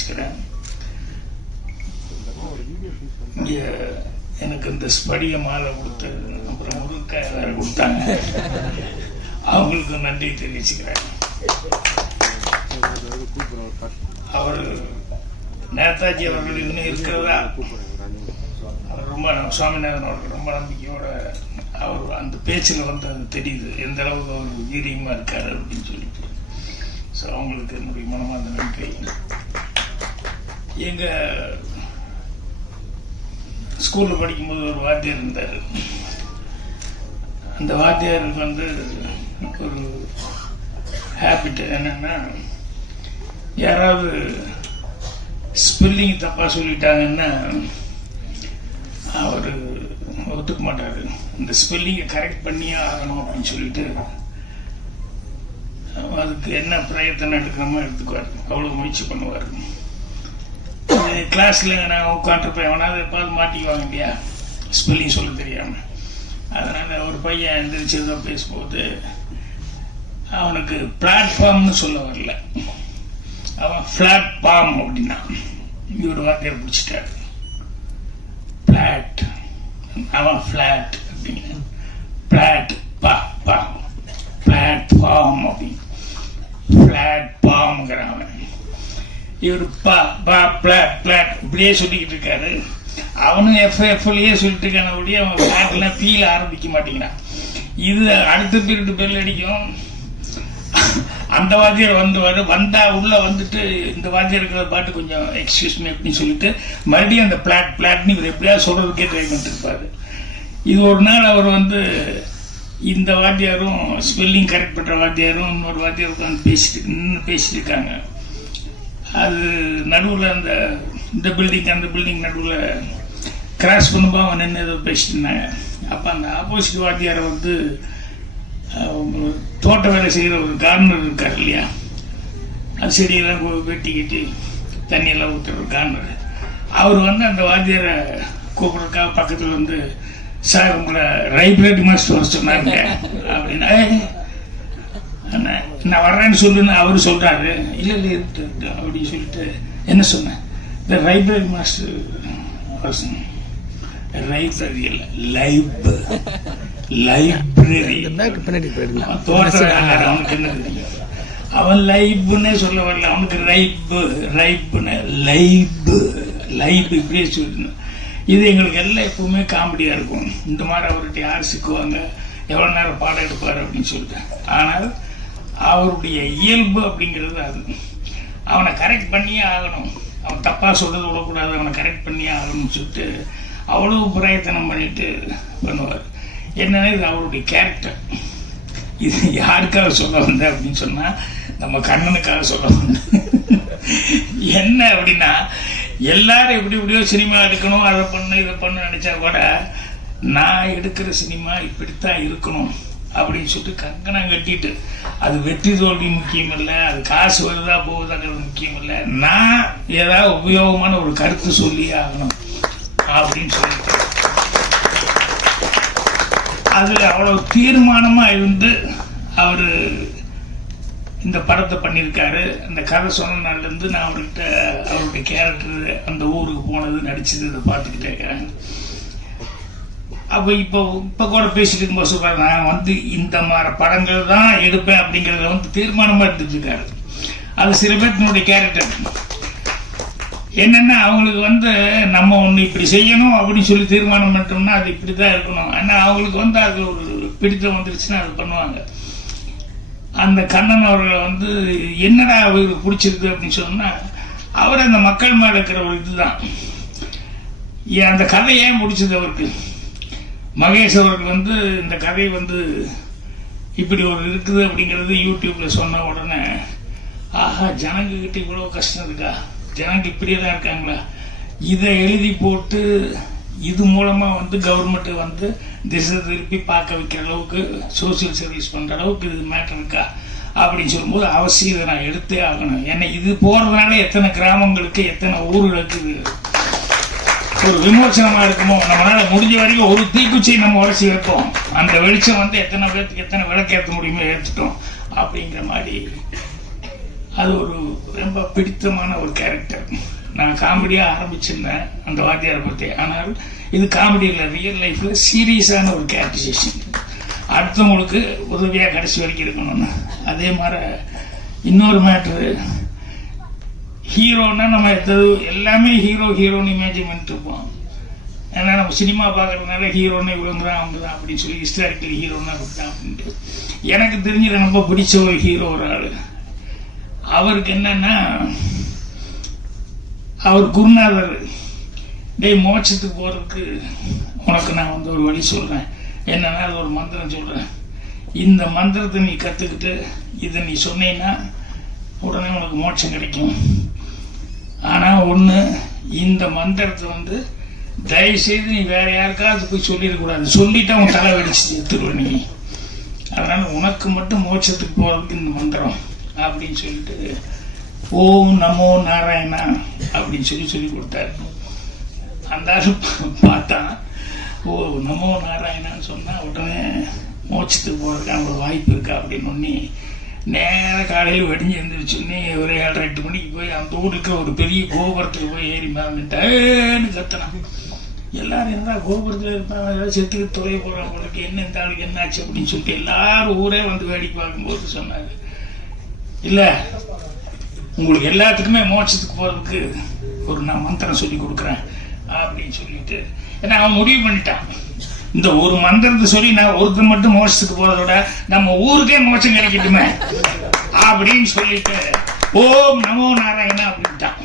தெரிவிச்சுக்கிறேன். இங்கே எனக்கு இந்த ஸ்படிக மாலை கொடுத்து அப்புறம் முருங்கைக்காய் வேறு கொடுத்தாங்க, அவங்களுக்கு நன்றி தெரிவிச்சுக்கிறேன். அவர் நேதாஜி அவர்கள் இன்னும் இருக்கிறதா அவர் ரொம்ப சுவாமிநாதன் அவர்கள் ரொம்ப நம்பிக்கையோட அவர் அந்த பேச்சில் வந்து அது தெரியுது எந்த அளவுக்கு அவர் வீரியமாக இருக்காரு அப்படின்னு சொல்லிட்டு. ஸோ அவங்களுக்கு என்னுடைய மனமார்ந்த நன்றி. எங்கள் ஸ்கூலில் படிக்கும்போது ஒரு வாத்தியார் இருந்தார். அந்த வாத்தியாருக்கு வந்து ஒரு ஹேபிட் என்னன்னா, யாராவது ஸ்பெல்லிங் தப்பாக சொல்லிட்டாங்கன்னா அவர் ஒத்துக்க மாட்டார். இந்த ஸ்பெல்லிங்கை கரெக்ட் பண்ணியே ஆகணும் அப்படின்னு சொல்லிட்டு அதுக்கு என்ன பிரயத்தனம் எடுக்கிறோமோ எடுத்துக்குவார். அவ்வளோ முயற்சி பண்ணுவார். கிளாஸில் நான் உட்காந்துருப்பேன், எவனாவது எப்பாவது மாட்டிக்குவாங்க இல்லையா ஸ்பெல்லிங் சொல்ல தெரியாமல். அதனால் ஒரு பையன் எந்திரிச்சதோ பேசும்போது அவனுக்கு பிளாட்ஃபார்ம்னு சொல்ல வரல, அவன் ஃப்ளாட் பாம் அப்படின்னா இவர் வார்த்தையை பிடிச்சிட்டாரு. பிளாட், அவன் ஃப்ளாட் அப்படின்னு, பிளாட் பா பா பிளாட்ஃபார்ம் அப்படின்னு ஃப்ளாட் பாம்ங்கிறான். இவர் பா பா பிளாட் பிளாட் இப்படியே சொல்லிக்கிட்டு இருக்காரு. அவனும் எஃப்எஃப்லயே சொல்லிட்டு இருக்கான அப்படியே அவன் ஃப்ளாட்லாம் ஃபீல் ஆரம்பிக்க மாட்டேங்கிறான். இது அடுத்த பீரியட் பெல் அடிக்கும், அந்த வாத்தியார் வந்தா உள்ள வந்துட்டு இந்த வாத்தியார் இருக்கிற பாட்டு கொஞ்சம் எக்ஸ்கியூஸ் மீ அப்படின்னு சொல்லிட்டு மறுபடியும் அந்த பிளாட் பிளாட்னு இவர் எப்படியாவது சொல்றதுக்கே ட்ரை பண்ணிட்டு இருப்பாரு. இது ஒரு நாள் அவர் வந்து இந்த வாத்தியாரும் ஸ்பெல்லிங் கரெக்ட் பண்ற வாத்தியாரும் இன்னொரு வாத்தியார் உட்காந்து பேசிட்டு இருக்காங்க. அது நடுவில் இந்த பில்டிங் அந்த பில்டிங் நடுவில் கிராஸ் பண்ணும்போது அவன் நின்று ஏதோ பேசிட்டு இருந்தாங்க. அப்போ அந்த ஆப்போசிட் வாத்தியாரை வந்து தோட்ட வேலை செய்கிற ஒரு கார்னர் இருக்கார் இல்லையா, அது செடியெல்லாம் வெட்டி கட்டி தண்ணியெல்லாம் ஊற்றுற ஒரு கார்னர், அவர் வந்து அந்த வாத்தியாரை கூப்பிட்றதுக்காக பக்கத்தில் வந்து சார் உங்களை லைப்ரரி மாஸ்டர் வர சொன்னாங்க அப்படின்னா, நான் வர்றேன்னு சொல்லுன்னு அவர் சொல்றாரு. இல்லை இல்லை அப்படின்னு சொல்லிட்டு என்ன சொன்னேன், இந்த லைப்ரரி மாஸ்டர் லைப்ரரி இல்லை லைப்ரரி அவனுக்கு என்ன தெரியும், அவன் லைப்னே சொல்ல வரல, அவனுக்கு ரைப்புன்னு லைப் இப்படியே சொல்லணும். இது எங்களுக்கு எல்லாம் எப்பவுமே காமெடியா இருக்கும். இந்த மாதிரி அவர்கிட்ட யார் சிக்குவாங்க, எவ்வளவு நேரம் பாடம் எடுப்பார் அப்படின்னு சொல்லிட்டு. ஆனால் அவருடைய இயல்பு அப்படிங்கிறது அது, அவனை கரெக்ட் பண்ணியே ஆகணும், அவன் தப்பா சொல்றது விடக்கூடாது, அவனை கரெக்ட் பண்ணியே ஆகணும்னு சொல்லிட்டு அவ்வளவு பிரயத்தனம் பண்ணிட்டு பண்ணுவார். என்னன்னா இது அவருடைய கேரக்டர். இது யாருக்காக சொல்ல வந்த அப்படின்னு சொன்னா நம்ம கண்ணனுக்காக சொல்ல வந்த. என்ன அப்படின்னா, எல்லாரும் எப்படி எப்படியோ சினிமா எடுக்கணும், அதை பண்ணு இதை பண்ணு நினைச்சா கூட நான் எடுக்கிற சினிமா இப்படித்தான் இருக்கணும் அப்படின்னு சொல்லிட்டு கங்கணம் கட்டிட்டு, அது வெற்றி தோல்வி முக்கியம் இல்லை, அது காசு வருதா போகுதாங்கிறது முக்கியம் இல்லை, நான் ஏதாவது உபயோகமான ஒரு கருத்து சொல்லி ஆகணும் அப்படின்னு சொல்லிட்டு அதுல அவ்வளவு தீர்மானமா இருந்து அவரு இந்த படத்தை பண்ணியிருக்காரு. அந்த கதை சொன்ன நாள்ல இருந்து நான் அவர்கிட்ட அவருடைய கேரக்டர் அந்த ஊருக்கு போனது நடிச்சது இதை பார்த்துக்கிட்டே இருக்கிறேன். அப்ப இப்ப கூட பேசிட்டு இருக்கும்போது சொல்றாரு, நான் வந்து இந்த மாதிரி படங்கள் தான் எடுப்பேன் அப்படிங்கறத வந்து தீர்மானமா எடுத்துட்டு இருக்காரு. அது சில பேர்த்தினுடைய கேரக்டர் என்னன்னா, அவங்களுக்கு வந்து நம்ம ஒண்ணு இப்படி செய்யணும் அப்படின்னு சொல்லி தீர்மானம் பண்ணிட்டோம்னா அது இப்படிதான் இருக்கணும். ஆனா அவங்களுக்கு வந்து அது ஒரு பிடித்தம் வந்துருச்சுன்னா அது பண்ணுவாங்க. அந்த கண்ணன் அவர்களை வந்து என்னடா அவருக்கு பிடிச்சிருக்கு அப்படின்னு சொன்னா, அவர் அந்த மக்கள் மேல இருக்கிற ஒரு இதுதான். அந்த கதை ஏன் பிடிச்சது அவருக்கு, மகேஷ் அவர்கள் வந்து இந்த கதை வந்து இப்படி ஒரு இருக்குது அப்படிங்கிறது யூடியூப்ல சொன்ன உடனே, ஆஹா ஜனங்க கிட்ட இவ்வளவு கஷ்டம் இருக்கா, ஜனங்க இப்படியெல்லாம் இருக்காங்களா, இதை எழுதி போட்டு இது மூலமா வந்து கவர்மெண்ட் வந்து திசை திருப்பி பார்க்க வைக்கிற அளவுக்கு சோசியல் சர்வீஸ் பண்ற அளவுக்கு இது மேட்டர் இருக்கா அப்படின்னு சொல்லும்போது அவசியம் இதை நான் எடுத்தே ஆகணும். ஏன்னா இது போறதுனால எத்தனை கிராமங்களுக்கு எத்தனை ஊர்களுக்கு ஒரு விமோசனமா இருக்குமோ, நம்மளால முடிஞ்ச வரைக்கும் ஒரு தீக்குச்சியை நம்ம உரைச்சி வைப்போம், அந்த வெளிச்சம் வந்து எத்தனை பேருக்கு எத்தனை விளக்கு ஏற்ற முடியுமோ ஏற்றுட்டோம் அப்படிங்கிற மாதிரி அது ஒரு ரொம்ப பிடித்தமான ஒரு கேரக்டர். நான் காமெடியாக ஆரம்பிச்சிருந்தேன் அந்த வாத்தியாரை பற்றி. ஆனால் இது காமெடியில் ரியல் லைஃப்பில் சீரியஸான ஒரு கேரக்டரைசேஷன். அடுத்தவங்களுக்கு உதவியாக கடைசி வரைக்கும் இருக்கணும்னு. அதே மாதிரி இன்னொரு மேட்ரு, ஹீரோன்னா நம்ம எல்லாமே ஹீரோன்னு இமேஜின் பண்ணிட்டு இருப்போம். ஏன்னா நம்ம சினிமா பார்க்கறதுனால ஹீரோன்னு இவங்க தான் அவங்க தான் அப்படின்னு சொல்லி ஹிஸ்டாரிக்கல் ஹீரோன்னா தான் அப்படின்ட்டு. எனக்கு தெரிஞ்ச ரொம்ப பிடிச்ச ஒரு ஹீரோ ஒரு ஆள். அவருக்கு என்னன்னா, அவர் குருநாதர் டேய் மோட்சத்துக்கு போகிறதுக்கு உனக்கு நான் வந்து ஒரு வழி சொல்கிறேன். என்னன்னா அது ஒரு மந்திரம் சொல்கிறேன். இந்த மந்திரத்தை நீ கற்றுக்கிட்டு இதை நீ சொன்னீங்கன்னா உடனே உனக்கு மோட்சம் கிடைக்கும். ஆனால் ஒன்று, இந்த மந்திரத்தை வந்து தயவுசெய்து நீ வேற யாருக்காவது போய் சொல்லிடக்கூடாது. சொல்லிட்டா உன் தலை வெடிச்சு எடுத்துருவ நீ. அதனால உனக்கு மட்டும் மோட்சத்துக்கு போகிறதுக்கு இந்த மந்திரம் அப்படின்னு சொல்லிட்டு ஓம் நமோ நாராயணா அப்படின்னு சொல்லி கொடுத்தாரு. அந்த பார்த்தா ஓ நமோ நாராயணான்னு சொன்னால் உடனே மோட்சத்துக்கு போகிறதுக்கான ஒரு வாய்ப்பு இருக்கா அப்படின்னு ஒன்று நேராக காலையில் வெடிஞ்சு எழுந்திரிச்சோன்னே ஒரு 7-8 மணிக்கு போய் அந்த ஊருக்கு ஒரு பெரிய கோபுரத்துக்கு போய் ஏறி மேலேன்னு கத்தனான். எல்லாரும் என்ன கோபுரத்தில் இருப்பாங்க, ஏதாவது செத்துக்கு தொலைய போகிறவங்களுக்கு என்ன இந்த ஆளுக்கு என்ன ஆச்சு அப்படின்னு சொல்லிட்டு எல்லாரும் ஊரே வந்து வேடிக்கை பார்க்கும்போது சொன்னாங்க, இல்லை உங்களுக்கு எல்லாத்துக்குமே மோட்சத்துக்கு போகிறதுக்கு ஒரு நான் மந்திரம் சொல்லி கொடுக்குறேன் அப்படின்னு சொல்லிட்டு. ஏன்னா அவன் முடிவு பண்ணிட்டான், இந்த ஒரு மந்திரத்தை சொல்லி நான் ஒருத்தர் மட்டும் மோட்சத்துக்கு போறத விட நம்ம ஊருக்கே மோட்சம் கிடைக்கட்டுமே அப்படின்னு சொல்லிட்டு ஓம் நமோ நாராயணா அப்படின்ட்டான்.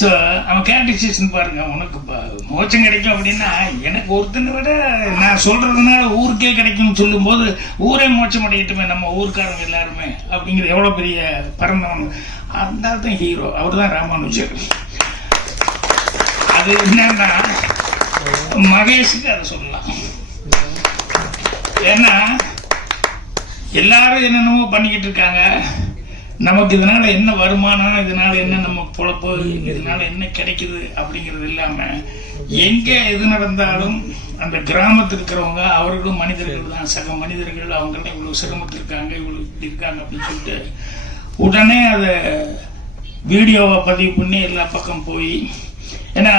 ஸோ அவன் கேட்டக்சேஷன் பாருங்க, உனக்கு மோட்சம் கிடைக்கும் அப்படின்னா எனக்கு ஒருத்தனை விட நான் சொல்றதுனால ஊருக்கே கிடைக்கும்னு சொல்லும் போது ஊரே மோட்சம் அடையட்டுமே நம்ம ஊருக்காரங்க எல்லாருமே அப்படிங்கிறது எவ்வளவு பெரிய பரந்தவன். அந்த தான் ஹீரோ, அவர் தான் ராமானுஜர். அது என்னன்னா மகேஷுக்கு அதை சொல்லலாம். ஏன்னா எல்லாரும் என்னென்னமோ பண்ணிக்கிட்டு இருக்காங்க, நமக்கு இதனால என்ன வருமானம், இதனால என்ன நம்ம பொழப்பு, இதனால என்ன கிடைக்குது அப்படிங்கிறது இல்லாம எங்க எது நடந்தாலும் அந்த கிராமத்தில் இருக்கிறவங்க அவர்களும் மனிதர்கள் தான், சக மனிதர்கள், அவங்கள்ட்ட இவ்வளவு சிரமத்தில் இருக்காங்க, இவ்வளவு இப்படி இருக்காங்க அப்படின்னு சொல்லிட்டு உடனே அதை வீடியோவை பதிவு பண்ணி எல்லா பக்கம் போய், ஏன்னா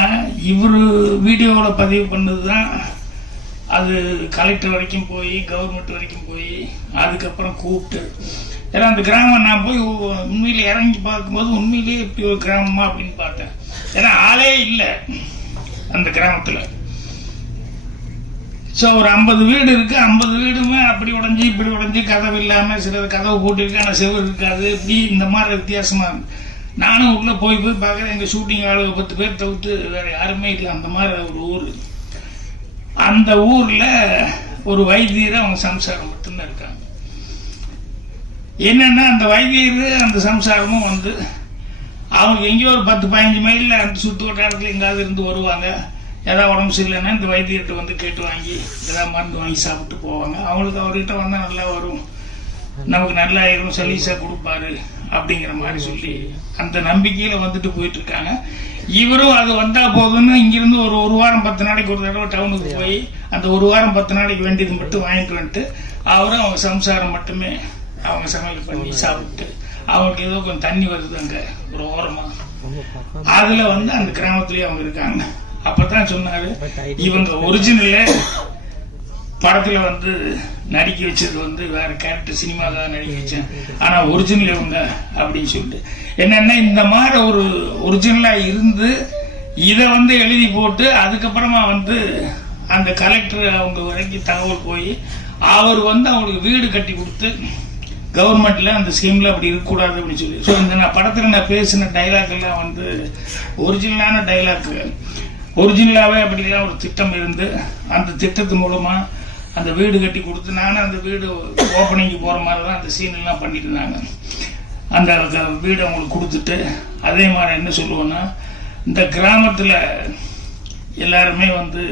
இவர் வீடியோவில் பதிவு பண்ணது தான் அது கலெக்டர் வரைக்கும் போய் கவர்மெண்ட் வரைக்கும் போய் அதுக்கப்புறம் கூப்பிட்டு, ஏன்னா அந்த கிராமம் நான் போய் உண்மையிலே இறங்கி பார்க்கும்போது உண்மையிலேயே இப்படி ஒரு கிராமமா அப்படின்னு பார்த்தேன். ஏன்னா ஆளே இல்லை அந்த கிராமத்தில். ஸோ ஒரு 50 வீடு இருக்கு, 50 வீடுமே அப்படி உடஞ்சி இப்படி உடஞ்சி, கதவு இல்லாமல், சிலது கதவு போட்டிருக்கு ஆனால் செவ்வறு இருக்காது, இப்படி இந்த மாதிரி வித்தியாசமா இருக்கு. நானும் உள்ள போய் பார்க்குறேன், எங்கள் ஷூட்டிங் ஆளு 10 பேர் தவிர்த்து வேற யாருமே இல்லை. அந்த மாதிரி ஒரு ஊர். அந்த ஊர்ல ஒரு வைத்தியர் அவங்க சம்சாரம் மட்டும்தான் இருக்காங்க. என்னன்னா அந்த வைத்தியர் அந்த சம்சாரமும் வந்து அவங்க எங்கேயோ ஒரு 10-15 மைல்ல அந்த சுற்று வட்டாரத்தில் எங்காவது இருந்து வருவாங்க. ஏதாவது உடம்பு சரியில்லைன்னா இந்த வைத்தியர்கிட்ட வந்து கேட்டு வாங்கி ஏதாவது மருந்து வாங்கி சாப்பிட்டு போவாங்க. அவங்களுக்கு அவர்கிட்ட வந்தால் நல்லா வரும், நமக்கு நல்லா ஆயிரும், சலீஸா கொடுப்பாரு அப்படிங்கிற மாதிரி சொல்லி அந்த நம்பிக்கையில வந்துட்டு போயிட்டு இருக்காங்க. இவரும் அது வந்தா போதும்னு இங்கிருந்து ஒரு வாரம் 10 நாளைக்கு ஒரு தடவை டவுனுக்கு போய் அந்த ஒரு வாரம் 10 நாளைக்கு வேண்டியது மட்டும் வாங்கிட்டு வந்துட்டு அவரும் அவங்க சம்சாரம் மட்டுமே அவங்க சமையல் பண்ணி சாப்பிட்டு, அவங்களுக்கு ஏதோ கொஞ்சம் தண்ணி வருது அங்க ஒரு ஓரமா, அதுல வந்து அந்த கிராமத்திலேயே அவங்க இருக்காங்க. அப்பதான் சொன்னாரு, இவங்க ஒரிஜினல்ல படத்துல வந்து நடிக்க வச்சது வந்து வேற கேரக்டர், சினிமாக்காக நடிக்க வச்சேன், ஆனா ஒரிஜினல் இவங்க அப்படின்னு சொல்லிட்டு. என்னன்னா இந்த மாதிரி ஒரு ஒரிஜினலா இருந்து இதை வந்து எழுதி போட்டு அதுக்கப்புறமா வந்து அந்த கலெக்டர் அவங்க வரைக்கும் தகவல் போய் அவர் வந்து அவங்களுக்கு வீடு கட்டி கொடுத்து கவர்மெண்ட்ல அந்த ஸ்கீம்ல அப்படி இருக்கக்கூடாது அப்படின்னு சொல்லி. ஸோ இந்த நான் படத்துல நான் பேசின டைலாக் எல்லாம் வந்து ஒரிஜினலான டைலாக், ஒரிஜினலாவே அப்படிலாம் ஒரு திட்டம் இருந்து அந்த திட்டத்து மூலமா அந்த வீடு கட்டி கொடுத்து, நானும் அந்த வீடு ஓப்பனிங்கு போற மாதிரி தான் அந்த சீன் எல்லாம் பண்ணிட்டு இருந்தாங்க. அந்த வீடு அவங்களுக்கு கொடுத்துட்டு, அதே மாதிரி என்ன சொல்லுவோன்னா, இந்த கிராமத்துல எல்லாருமே வந்து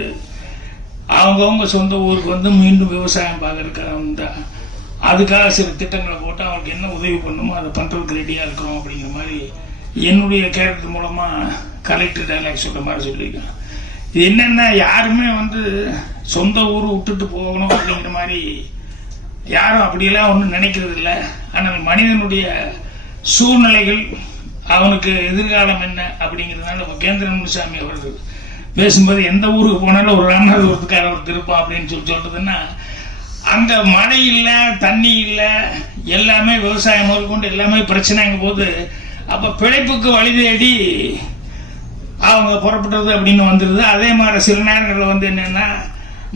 அவங்கவுங்க சொந்த ஊருக்கு வந்து மீண்டும் விவசாயம் பார்க்கறதுக்காக வந்தா அதுக்காக சில திட்டங்களை போட்டு அவங்களுக்கு என்ன உதவி பண்ணுமோ அதை பண்றதுக்கு ரெடியா இருக்கிறோம் அப்படிங்கிற மாதிரி என்னுடைய கேரக்டர் மூலமா கலெக்டர் டைலாக் சொல்ற மாதிரி சொல்லியிருக்கேன். இது என்னன்னா யாருமே வந்து சொந்த ஊர் விட்டுட்டு போகணும் அப்படிங்கிற மாதிரி யாரும் அப்படியெல்லாம் ஒன்றும் நினைக்கிறது இல்லை. ஆனால் மனிதனுடைய சூழ்நிலைகள், அவனுக்கு எதிர்காலம் என்ன அப்படிங்கிறதுனால மகேந்திரன் முனுசாமி அவர்கள் பேசும்போது எந்த ஊருக்கு போனாலும் ஒரு ராமநாதபுரத்துக்கார ஒருத்தர் இருப்பான் அப்படின்னு சொல்றதுன்னா, அங்க மழை இல்லை, தண்ணி இல்லை, எல்லாமே விவசாயம் முதற்கொண்டு எல்லாமே பிரச்சனைங்க போது அப்ப பிழைப்புக்கு வழி தேடி அவங்க புறப்பட்டது அப்படின்னு வந்துருது. அதே மாதிரி சில நேரங்களில் வந்து என்னன்னா,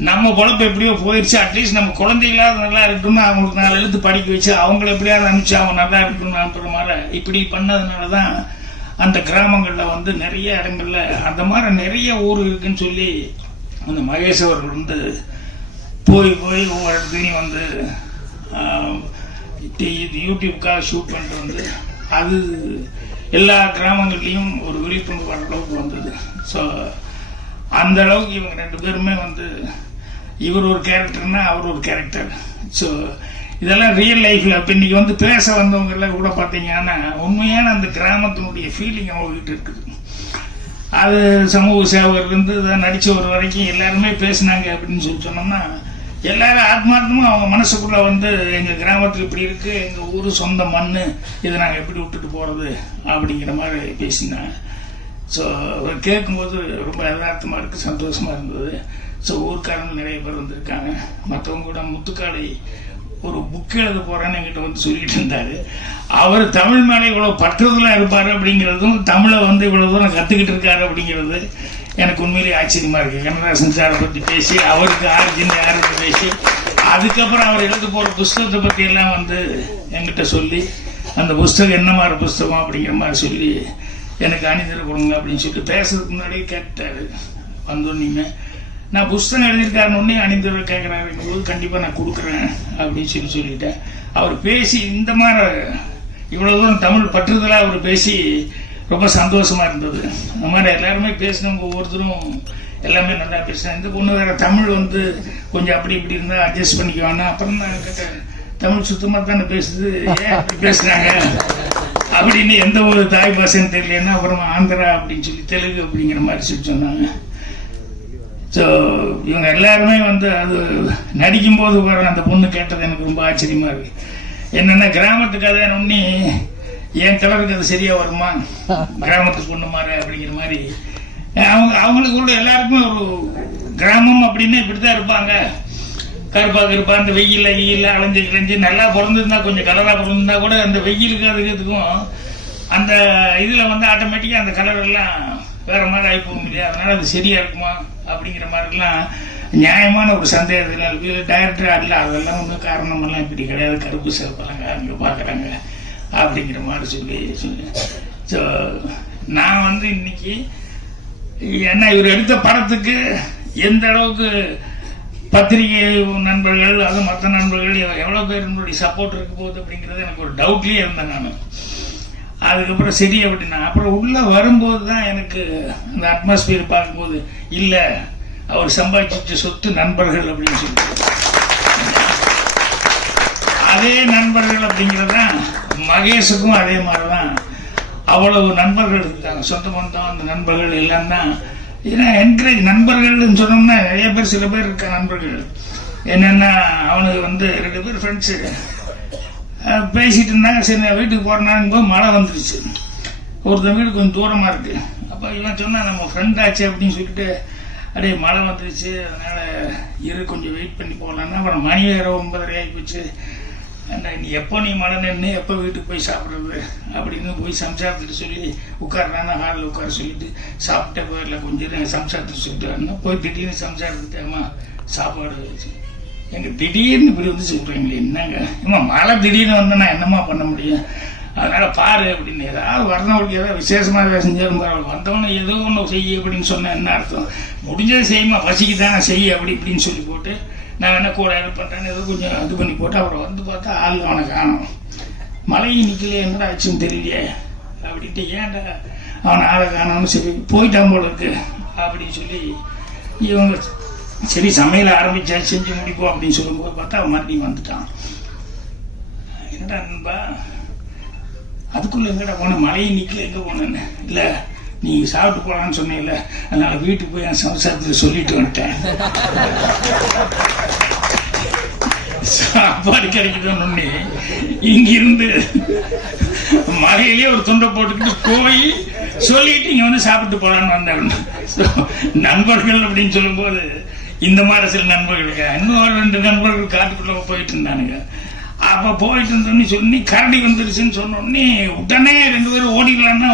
நம்ம பொழப்பு எப்படியோ போயிடுச்சு, அட்லீஸ்ட் நம்ம குழந்தைகளாவது நல்லா இருக்கணும்னு அவங்களுக்கு 4 எழுத்து படிக்க வச்சு அவங்கள எப்படியாவது அனுப்பிச்சு அவங்க நல்லா இருக்கணும்னு அனுப்புற மாதிரி இப்படி பண்ணதுனாலதான் அந்த கிராமங்கள்ல வந்து நிறைய இடங்கள்ல அந்த மாதிரி நிறைய ஊர் இருக்குன்னு சொல்லி அந்த மகேஷ் அவர்கள் வந்து போய் ஒவ்வொரு இடத்துலையும் வந்து யூடியூப்காக ஷூட் பண்ணிட்டு வந்து அது எல்லா கிராமங்கள்லையும் ஒரு விழிப்புணர்வு வர அளவுக்கு வந்தது. ஸோ அந்த அளவுக்கு இவங்க 2 பேருமே வந்து இவர் ஒரு கேரக்டர்னா அவர் ஒரு கேரக்டர். ஸோ இதெல்லாம் ரியல் லைஃப்ல இப்போ இன்னைக்கு வந்து பேச வந்தவங்க கூட பார்த்தீங்கன்னா உண்மையான அந்த கிராமத்தினுடைய ஃபீலிங் அவங்ககிட்ட இருக்குது. அது சமூக சேவகர் இருந்து நடிச்ச ஒரு வரைக்கும் எல்லாருமே பேசினாங்க அப்படின்னு சொல்லி சொன்னோம்னா, எல்லாரும் ஆத்மார்த்தமும் அவங்க மனசுக்குள்ள வந்து எங்க கிராமத்தில் இப்படி இருக்கு, எங்க ஊரு சொந்த மண்ணு, இதை நாங்கள் எப்படி விட்டுட்டு போறது அப்படிங்கிற மாதிரி பேசினாங்க. ஸோ கேட்கும்போது ரொம்ப யதார்த்தமா இருக்கு, சந்தோஷமா இருந்தது. ஸோ ஊர்க்காரங்க நிறைய பேர் வந்திருக்காங்க. மற்றவங்க கூட முத்துக்காளை ஒரு புக் எழுத போறேன்னு என்கிட்ட வந்து சொல்லிட்டு இருந்தாரு. அவர் தமிழ் மேலே இவ்வளவு பற்றுதலா இருப்பாரு அப்படிங்கிறதும், தமிழை வந்து இவ்வளவு தூரம் கத்துக்கிட்டு இருக்காரு அப்படிங்கிறது எனக்கு உண்மையிலேயே ஆச்சரியமா இருக்கு. கண்ணதாசன் சாரை பற்றி பேசி, அவருக்கு ஆர்ஜின் யாருக்கு பேசி, அதுக்கப்புறம் அவர் எழுத போற புஸ்தகத்தை பத்தி எல்லாம் வந்து என்கிட்ட சொல்லி, அந்த புஸ்தகம் என்ன மாதிரி புஸ்தகம் அப்படிங்கிற மாதிரி சொல்லி எனக்கு அணிதர கொடுங்க அப்படின்னு சொல்லிட்டு பேசுறதுக்கு முன்னாடியே கேட்டாரு. வந்தோன்னே நான் புஸ்தகம் எழுதியிருக்காருன்னு அணிந்தர கேட்கிறாரு போது கண்டிப்பா நான் கொடுக்குறேன் அப்படின்னு சொல்லிட்டேன். அவர் பேசி இந்த மாதிரி இவ்வளவு தூரம் தமிழ் பற்றுதலா அவர் பேசி ரொம்ப சந்தோஷமா இருந்தது. அந்த மாதிரி எல்லாருமே பேசினவங்க ஒவ்வொருத்தரும் எல்லாமே நல்லா பேசினாங்க. இந்த பொண்ணு வேற தமிழ் வந்து கொஞ்சம் அப்படி இப்படி இருந்தா அட்ஜஸ்ட் பண்ணிக்குவானா. அப்புறம் நான் கேட்டேன், தமிழ் சுத்தமா தானே பேசுது, ஏன் அப்படி பேசுறாங்க அப்படின்னு. எந்த ஒரு தாய் பாஷைன்னு தெரியலன்னா அப்புறமா ஆந்திரா அப்படின்னு சொல்லி தெலுங்கு அப்படிங்கிற மாதிரி சொல்லி சொன்னாங்க. ஸோ இவங்க எல்லாருமே வந்து அது நடிக்கும் போது அந்த பொண்ணு கேட்டது எனக்கு ரொம்ப ஆச்சரியமா இருக்கு. என்னன்னா, கிராமத்து கதை ஒன்னி என் கலருக்கு அது சரியா வருமா, கிராமத்து பொண்ணு மாதிரி அப்படிங்கிற மாதிரி அவங்களுக்கு உள்ள எல்லாருக்குமே ஒரு கிராமம் அப்படின்னா இப்படித்தான் இருப்பாங்க. கருப்பாக இருப்பா, அந்த வெயில அலைஞ்சு நல்லா பிறந்திருந்தா, கொஞ்சம் கலரா பிறந்திருந்தா கூட அந்த வெயிலுக்கு அதுக்கும் அந்த இதுல வந்து ஆட்டோமேட்டிக்கா அந்த கலர் எல்லாம் வேற மாதிரி ஆகி போக முடியாது. அதனால அது சரியா இருக்குமா அப்படிங்கிற மாதிரிலாம் நியாயமான ஒரு சந்தேகத்தில் டைரக்டரா இல்லை, அதெல்லாம் ஒன்றும் காரணமெல்லாம் இப்படி கிடையாது, கருப்பு சிறப்பாங்க அங்கே பார்க்குறாங்க அப்படிங்கிற மாதிரி சொல்லி. ஸோ நான் வந்து இன்னைக்கு என்ன இவர் எடுத்த படத்துக்கு எந்த அளவுக்கு பத்திரிகை நண்பர்கள், அது மற்ற நண்பர்கள் எவ்வளவு பேருடைய சப்போர்ட் இருக்க போகுது அப்படிங்கிறது எனக்கு ஒரு டவுட்லயே இருந்தேன் நான். அதுக்கப்புறம் சரி அப்படின்னா, அப்புறம் உள்ள வரும்போது தான் எனக்கு அந்த அட்மாஸ்பியர் பார்க்கும்போது, இல்ல அவர் சம்பாதிச்ச சொத்து நண்பர்கள் அப்படின்னு சொல்லி, அதே நண்பர்கள் அப்படிங்கிறதான் மகேஷுக்கும் அதே மாதிரிதான் அவ்வளவு நண்பர்கள் இருக்காங்க. சொந்த பந்தம் அந்த நண்பர்கள் எல்லாம் தான். ஏன்னா என்கரேஜ் நண்பர்கள் சொன்னோம்னா நிறைய பேர், சில பேர் இருக்க நண்பர்கள் என்னன்னா, அவனுக்கு வந்து 2 பேர் ஃப்ரெண்ட்ஸு பேசிட்டு இருந்தாங்க. சரி வீட்டுக்கு போறேன்னு போது மழை வந்துருச்சு. ஒருத்தன் வீடு கொஞ்சம் தூரமா இருக்கு. அப்ப இவன் சொன்னா, நம்ம ஃப்ரெண்ட் ஆச்சு அப்படின்னு சொல்லிட்டு, அப்படியே மழை வந்துருச்சு, அதனால கொஞ்சம் வெயிட் பண்ணி போகலான்னா, அப்புறம் மணி வேற 9:30 ஆகி போச்சு. நீ எப்போ நீ மழை நின்று எப்போ வீட்டுக்கு போய் சாப்பிட்றது அப்படின்னு போய் சம்சாரத்துட்டு சொல்லி உட்கார்றானா, ஹாலில் உட்கார சொல்லிட்டு சாப்பிட்டே போயிடல, கொஞ்சம் சம்சாரத்துட்டு சொல்லிட்டு வரணும். போய் திடீர்னு சம்சாரத்துக்கு தேமா சாப்பாடு வச்சு, எங்க திடீர்னு இப்படி வந்து சொல்றீங்களே, என்னங்க இம்மா மழை திடீர்னு வந்து நான் என்னமா பண்ண முடியும், அதனால பாரு அப்படின்னு. ஏதாவது வரணுக்கு ஏதாவது விசேஷமா ஏதாவது செஞ்சாலும் பரவாயில்ல, வந்தவனு ஏதோ ஒன்று செய்ய அப்படின்னு சொன்னா என்ன அர்த்தம், முடிஞ்சதை செய்யுமா, பசிக்கு தானே செய்ய அப்படி இப்படின்னு சொல்லி போட்டு, நான் என்ன கூட ஹெல்ப் பண்றேன்னு ஏதோ கொஞ்சம் இது பண்ணி போட்டு, அப்புறம் வந்து பார்த்தா ஆள் அவனை காணும். மழையும் நிக்கலையே, என்னடா ஆச்சுன்னு தெரியலையே அப்படின்ட்டு, ஏன்டா அவனை ஆளை காணோம்னு சரி போயிட்டான் போல இருக்கு அப்படின்னு சொல்லி இவங்க சரி சமையல ஆரம்பிச்சா செஞ்சு முடிப்போம் அப்படின்னு சொல்லும்போது பார்த்தா அவன் மறுபடியும் வந்துட்டான். என்னடா நண்பா அதுக்குள்ள எங்கடா போன, மழையும் நிக்கல, எங்க போனேன்னு. இல்ல நீ சாப்பிட்டு போலான்னு சொன்னீங்கல்ல, அதனால வீட்டுக்கு போய் என் சம்சாரத்துல சொல்லிட்டு வந்துட்டேன். சாப்பாடு கிடைக்குதுன்னு இங்கிருந்து மலையிலேயே ஒரு துண்டை போட்டுக்கிட்டு போய் சொல்லிட்டு இங்க வந்து சாப்பிட்டு போலான்னு வந்தாங்க. நண்பர்கள் அப்படின்னு சொல்லும் போது இந்த மாதிரி சில நண்பர்களுக்கு இன்னும் 2 நண்பர்கள் காட்டுக்குள்ள போயிட்டு இருந்தானுங்க. அப்ப போயிட்டு இருந்தோன்னு சொல்லி கரடி வந்துருச்சுன்னு சொன்னோடனே உடனே 2 பேரும் ஓடிக்கலான்னா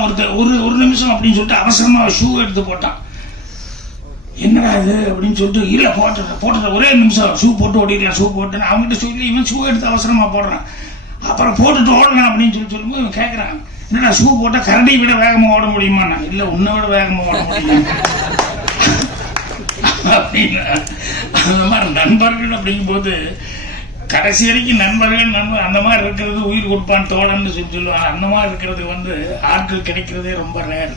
ஒரு நிமிஷம் அப்படின்னு சொல்லிட்டு அவசரமா ஷூ எடுத்து போட்டான். என்னடா இது அப்படின்னு சொல்லிட்டு இல்ல போட்ட ஒரே நிமிஷம் ஷூ போட்டு ஓடிக்கலாம், ஷூ போட்டு அவங்ககிட்ட சொல்லி இவன் ஷூ எடுத்து அவசரமா போடுறான். அப்புறம் போட்டுட்டு ஓடலாம் அப்படின்னு சொல்லும்போது இவன் கேட்கறான், என்னடா ஷூ போட்டா கரடி விட வேகமா ஓட முடியுமா? நான் இல்ல உன்னை விட வேகமா ஓட முடியும் அப்படின்னா. அந்த மாதிரி நண்பர்கள் அப்படிங்கும் போது கடைசி வரைக்கும் நண்பர்கள் அந்த மாதிரி இருக்கிறது உயிர் கொடுப்பான் தோழன்னு சொல்லுவாங்க. அந்த மாதிரி இருக்கிறது ஆட்கள் கிடைக்கிறதே ரொம்ப ரேர்.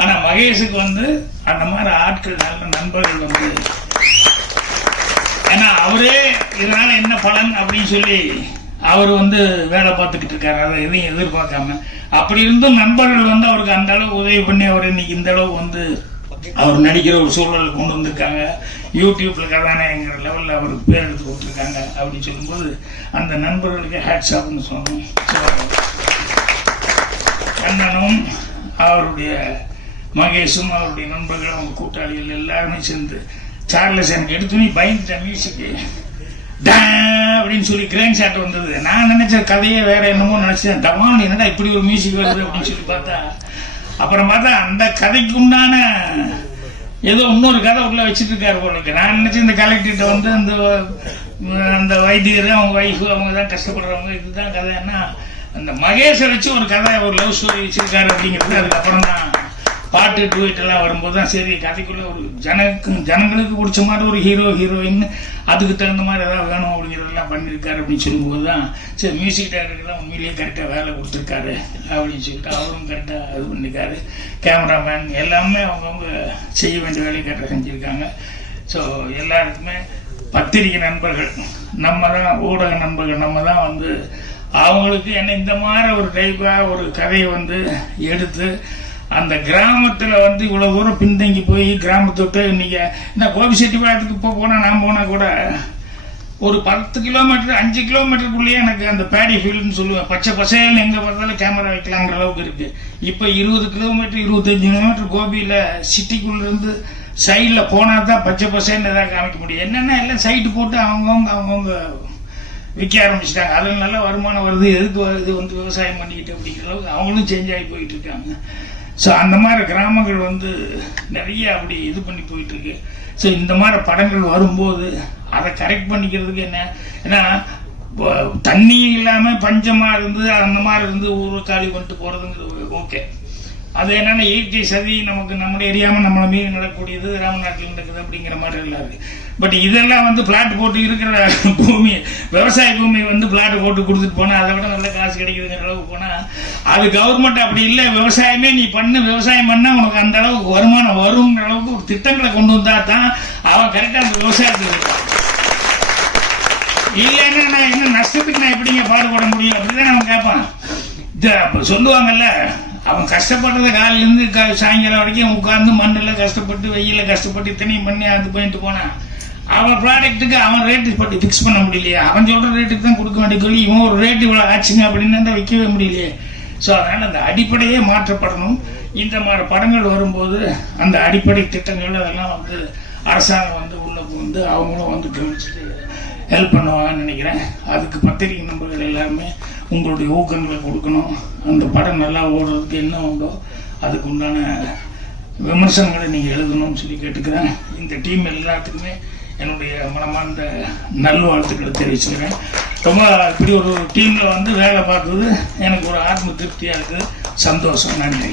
ஆனா மகேஷுக்கு அந்த மாதிரி ஆட்கள் நல்ல நண்பர்கள் ஏன்னா அவரே இதனால என்ன பலன் அப்படின்னு சொல்லி அவர் வேலை பார்த்துக்கிட்டு இருக்காரு. அதை எதையும் எதிர்பார்க்காம அப்படி இருந்தும் நண்பர்கள் அவருக்கு அந்த அளவுக்கு உதவி பண்ணி அவர் இன்னைக்கு இந்த அளவுக்கு அவர் நடிக்கிற ஒரு சூழல் கொண்டு வந்திருக்காங்க. யூடியூப்ல கதாநாயகங்கிற லெவல்ல அவருக்கு பேர் எடுத்து கொடுத்துருக்காங்க அப்படின்னு சொல்லும்போது அந்த நண்பர்களுக்கு ஹேட்ஸ் ஆஃப்னு சொல்லணும். கண்ணனும் அவருடைய மகேஷும் அவருடைய நண்பர்கள் அவங்க கூட்டாளிகள் எல்லாருமே சேர்ந்து சார்லஸ் எனக்கு எடுத்துனே பயந்துட்டேன். மியூசிக்கு அப்படின்னு சொல்லி கிரேன் ஷாட் வந்தது. நான் நினைச்ச கதையே வேற என்னமோ நினைச்சேன். டமான் என்னடா இப்படி ஒரு மியூசிக் வருது அப்படின்னு சொல்லி பார்த்தா அப்புறம் பார்த்தா அந்த கதைக்கு உண்டான ஏதோ இன்னொரு கதை உள்ள வச்சுட்டு இருக்காரு போல இருக்கு. நான் நினைச்சேன் இந்த கலெக்டர்கிட்ட அந்த வைத்தியர் அவங்க வைஃப் அவங்க தான் கஷ்டப்படுறவங்க இதுதான் கதைன்னா அந்த மகேஷை வச்சு ஒரு கதை ஒரு லவ் ஸ்டோரி வச்சிருக்காரு அப்படிங்கிறது. அதுக்கப்புறம் தான் பாட்டு டூயிட் எல்லாம் வரும்போது தான் சரி கதைக்குள்ள ஒரு ஜனங்களுக்கு பிடிச்ச மாதிரி ஒரு ஹீரோயின் அதுக்கு தகுந்த மாதிரி ஏதாவது வேணும் அப்படிங்கிறதெல்லாம் பண்ணியிருக்காரு அப்படின்னு சொல்லும்போது தான் சரி மியூசிக் டைரக்டர்லாம் உண்மையிலேயே கரெக்டாக வேலை கொடுத்துருக்காரு அப்படின்னு சொல்லிட்டு அவரும் கரெக்டாக இது பண்ணியிருக்காரு. கேமராமேன் எல்லாமே அவங்கவுங்க செய்ய வேண்டிய வேலையை கரெக்டாக செஞ்சுருக்காங்க. ஸோ எல்லாருக்குமே பத்திரிகை நண்பர்கள் நம்ம தான், ஊடக நண்பர்கள் நம்ம தான் அவங்களுக்கு என்ன இந்த மாதிரி ஒரு டைப்பாக ஒரு கதையை எடுத்து அந்த கிராமத்துல இவ்வளவு தூரம் பின்தங்கி போய் கிராமத்தொட்டு இன்னைக்கு இந்த கோபிச்செட்டிப்பாளையத்துக்கு போனா நான் போனா கூட ஒரு 10 கிலோமீட்டர் 5 கிலோமீட்டருக்குள்ளேயே எனக்கு அந்த பேடி ஃபீல்டுன்னு சொல்லுவேன். பச்சை பசையில் எங்க பார்த்தாலும் கேமரா வைக்கலாங்கிற அளவுக்கு இருக்கு. இப்ப 20 கிலோமீட்டர் 25 கிலோமீட்டர் கோபியில சிட்டிக்குள்ள இருந்து சைட்ல போனா தான் பச்சை பசைன்னு ஏதாவது காமிக்க முடியும். என்னன்னா எல்லாம் சைட்டு போட்டு அவங்கவுங்க விற்க ஆரம்பிச்சிட்டாங்க. அதுல நல்ல வருமானம் வருது. எதுக்கு இது விவசாயம் பண்ணிக்கிட்டு அப்படிங்கிற அளவுக்கு அவங்களும் சேஞ்ச் ஆகி போயிட்டு இருக்காங்க. ஸோ அந்த மாதிரி கிராமங்கள் நிறைய அப்படி இது பண்ணி போயிட்டு இருக்கு. ஸோ இந்த மாதிரி படங்கள் வரும்போது அதை கரெக்ட் பண்ணிக்கிறதுக்கு ஏன்னா தண்ணி இல்லாம பஞ்சமா இருந்து அந்த மாதிரி ஊரை காலி பண்ணிட்டு போறதுங்கிறது ஓகே. அது என்னன்னா இயற்கை சதி நமக்கு நம்முடைய எரியாம நம்மளை மீறி நடக்கக்கூடியது ராமநாட்டில் நடக்குது அப்படிங்கிற மாதிரி எல்லாம் இருக்கு. பட் இதெல்லாம் பிளாட் போட்டு இருக்கிற பூமி விவசாய பூமி பிளாட் போட்டு கொடுத்துட்டு போனா அதை விட நல்ல காசு கிடைக்குதுங்கிற அளவுக்கு போனா அது கவர்மெண்ட் அப்படி இல்லை. விவசாயமே நீ விவசாயம் பண்ணா உனக்கு அந்த அளவுக்கு வருமானம் வருங்கிற அளவுக்கு ஒரு திட்டங்களை கொண்டு வந்தா தான் அவன் கரெக்டா அந்த விவசாயத்துக்கு இல்லைன்னா நான் என்ன நஷ்டத்துக்கு நான் எப்படிங்க பாடுபட முடியும் அப்படிதான் அவன் கேட்பான். சொல்லுவாங்கல்ல அவன் கஷ்டப்படுறத காலிலிருந்து சாயங்காலம் வரைக்கும் உட்கார்ந்து மண்ணில் கஷ்டப்பட்டு வெயில கஷ்டப்பட்டு இத்தனையும் பண்ணி அது போயிட்டு போனான். அவன் ப்ராடக்ட்டுக்கு அவன் ரேட்டு பட்டு ஃபிக்ஸ் பண்ண முடியலையே. அவன் சொல்ற ரேட்டுக்கு தான் கொடுக்க வேண்டிய சொல்லி இவன் ஒரு ரேட்டு இவ்வளோ ஆச்சுங்க அப்படின்னு வைக்கவே முடியலையே. ஸோ அதனால அந்த அடிப்படையே மாற்றப்படணும். இந்த மாதிரி படங்கள் வரும்போது அந்த அடிப்படை திட்டங்கள் அதெல்லாம் அரசாங்கம் உள்ள அவங்களும் கவனிச்சுட்டு ஹெல்ப் பண்ணுவாங்கன்னு நினைக்கிறேன். அதுக்கு பத்திரிகை நண்பர்கள் எல்லாருமே உங்களுடைய ஊக்கங்களை கொடுக்கணும். அந்த படம் நல்லா ஓடுறதுக்கு என்ன உண்டோ அதுக்கு உண்டான விமர்சனங்களை நீங்கள் எழுதணும்னு சொல்லி கேட்டுக்கிறேன். இந்த டீம் எல்லாத்துக்குமே என்னுடைய மனமார்ந்த நல்வாழ்த்துக்களை தெரிவிச்சுக்கிறேன். ரொம்ப இப்படி ஒரு டீமில் வேலை பார்க்குறது எனக்கு ஒரு ஆத்ம திருப்தியாக இருக்குது. சந்தோஷம். நன்றி.